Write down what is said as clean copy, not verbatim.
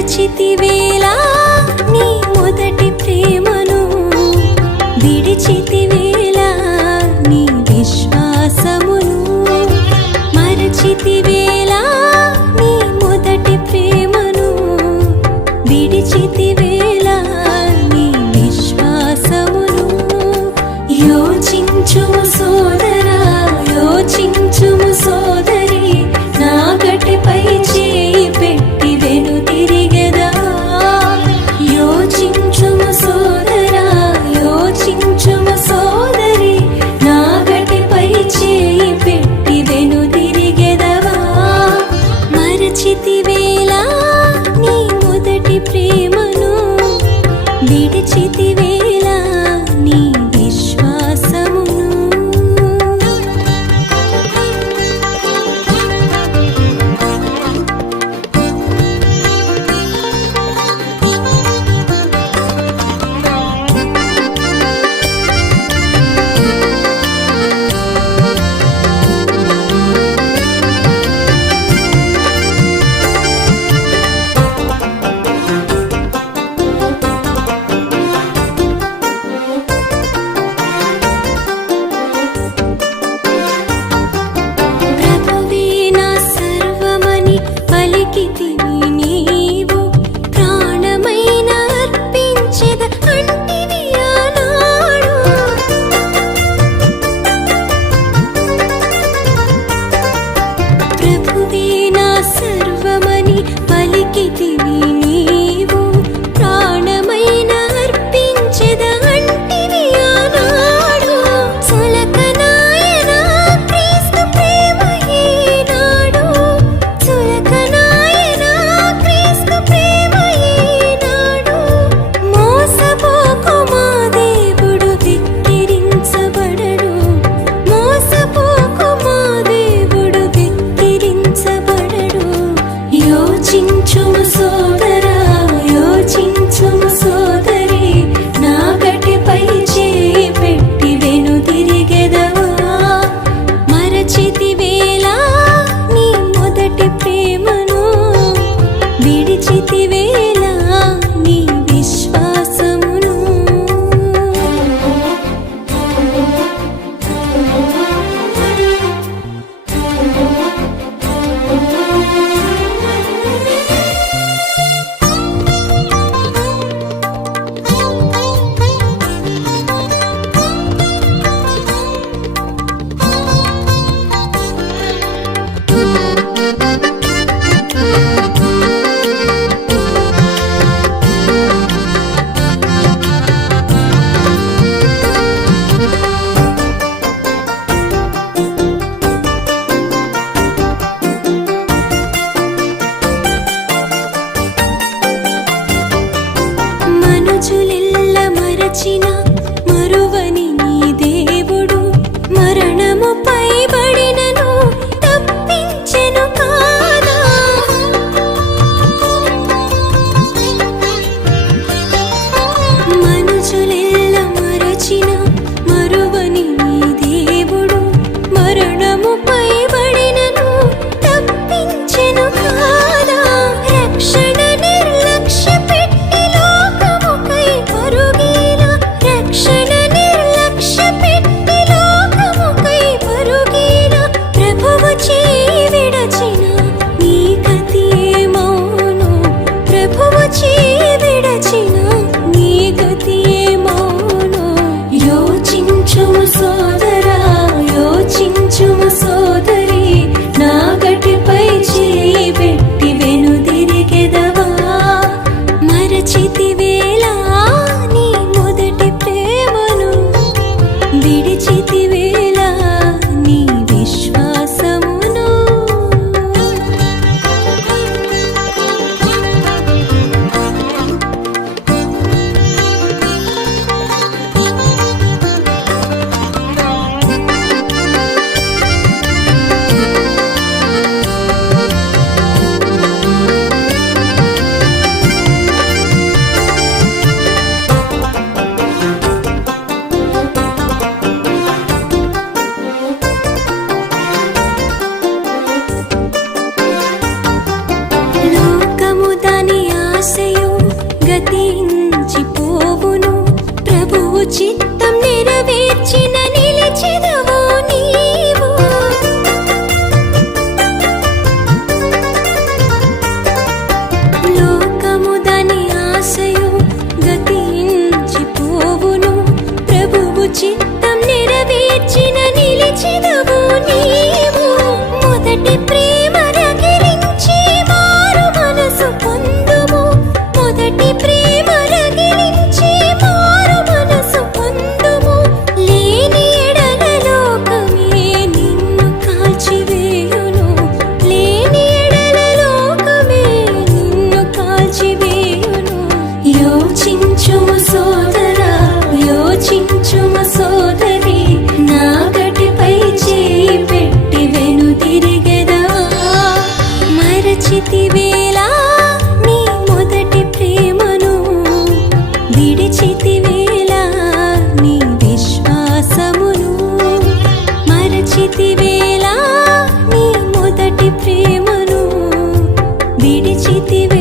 మరచితివేలా నీ మొదటి ప్రేమను, విడిచితివేలా నీ విశ్వాసమును. మరచితివేలా నీ మొదటి ప్రేమను, విడిచితివేలా నీ విశ్వాసమును. యోచించుము సోదరా, యోచించుము సోదరి, నా గటిపై చేయి పెట్టి వెనుతిరిగెదా. యోచించుము సోదరా, యోచించుము సోదరి, నా గటిపై చేయి పెట్టి వెనుతిరిగెదవా. మరచితివేలా నీ మొదటి ప్రేమను, విడిచితివేలా నీ విశ్వాసమును. ప్రభువే నా సర్వమని పలికితివి నీవు, ప్రాణమైన అర్పించెద అంటివి ఆనాడు. ప్రభువే నా సర్వమని పలికితివి నీవు, ప్రాణమైన అర్పించెద అంటివి ఆనాడు. సులకనాయనా క్రీస్తు ప్రేమ ఈనాడు, సులకనాయనా క్రీస్తు ప్రేమ ఈనాడు. మోసపోకు మా దేవుడు వెక్కిరించబడడు, మోసపోకు మా దేవుడు వెక్కిరించబడడు. యోచించుము సోదరా, యోచించుము సోదరి, నా గటిపై చేయి పెట్టి వెనుతిరిగెదవా. మరచితివేలా నీ మొదటి ప్రేమను, విడిచితివేలా నీ విశ్వాసమును. మనుజులెల్ల మరచిన మరువని నీ దేవుడు, మరణముపై బడినను తప్పించెను కాదా. మనుజులెల్ల మరచిన మరువని నీ దేవుడు, మరణముపై బడినను తప్పించెను కాదా. రక్షణ నిర్లక్ష్య పెట్టి లోకముకై పరుగేలా, రక్షణ నిర్లక్ష్య ఆశయు గతించిపోవును ప్రభువు చిత్తం నెరవేర్చిన నిలిచెదవు నీవు లోకము దాని ఆశయు గతించిపోవును ప్రభువు చిత్తం నెరవేర్చిన నిలిచెదవు నీవు మొదటి ప్రేమ రగిలించి మారు మనసు పొందుము మొదటి ప్రేమ రగిలించి మారు మనసు పొందుము లేని ఎడల లోకమే నిన్ను కాల్చివేయును లేని ఎడల లోకమే నిన్ను కాల్చివేయును యోచించుము సోదరా యోచించుము సోదరి నా గటిపై చేయి పెట్టి వెనుదిరిగెదవా మరచితివేలా నీ మొదటి ప్రేమను విడిచితివేలా నీ విశ్వాసమును మరచితివేలా నీ మొదటి ప్రేమను విడిచితివేలా